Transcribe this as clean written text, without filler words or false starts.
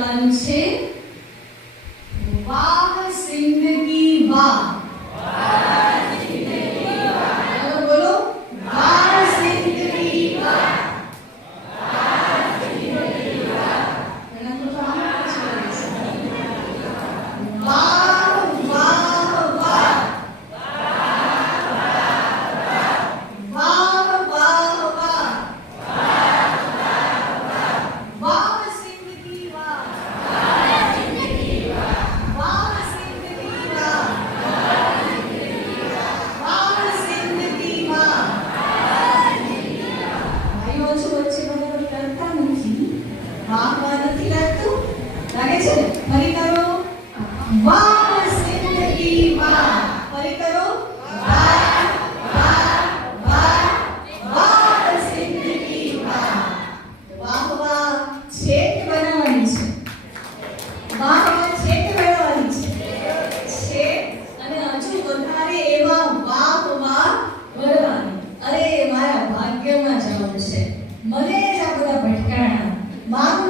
કરવાનું છે વાહ જિંદગી વાહ. બોલો વાહ જિંદગી વાહ. મને જ આ બધા ભટકાણા. મારું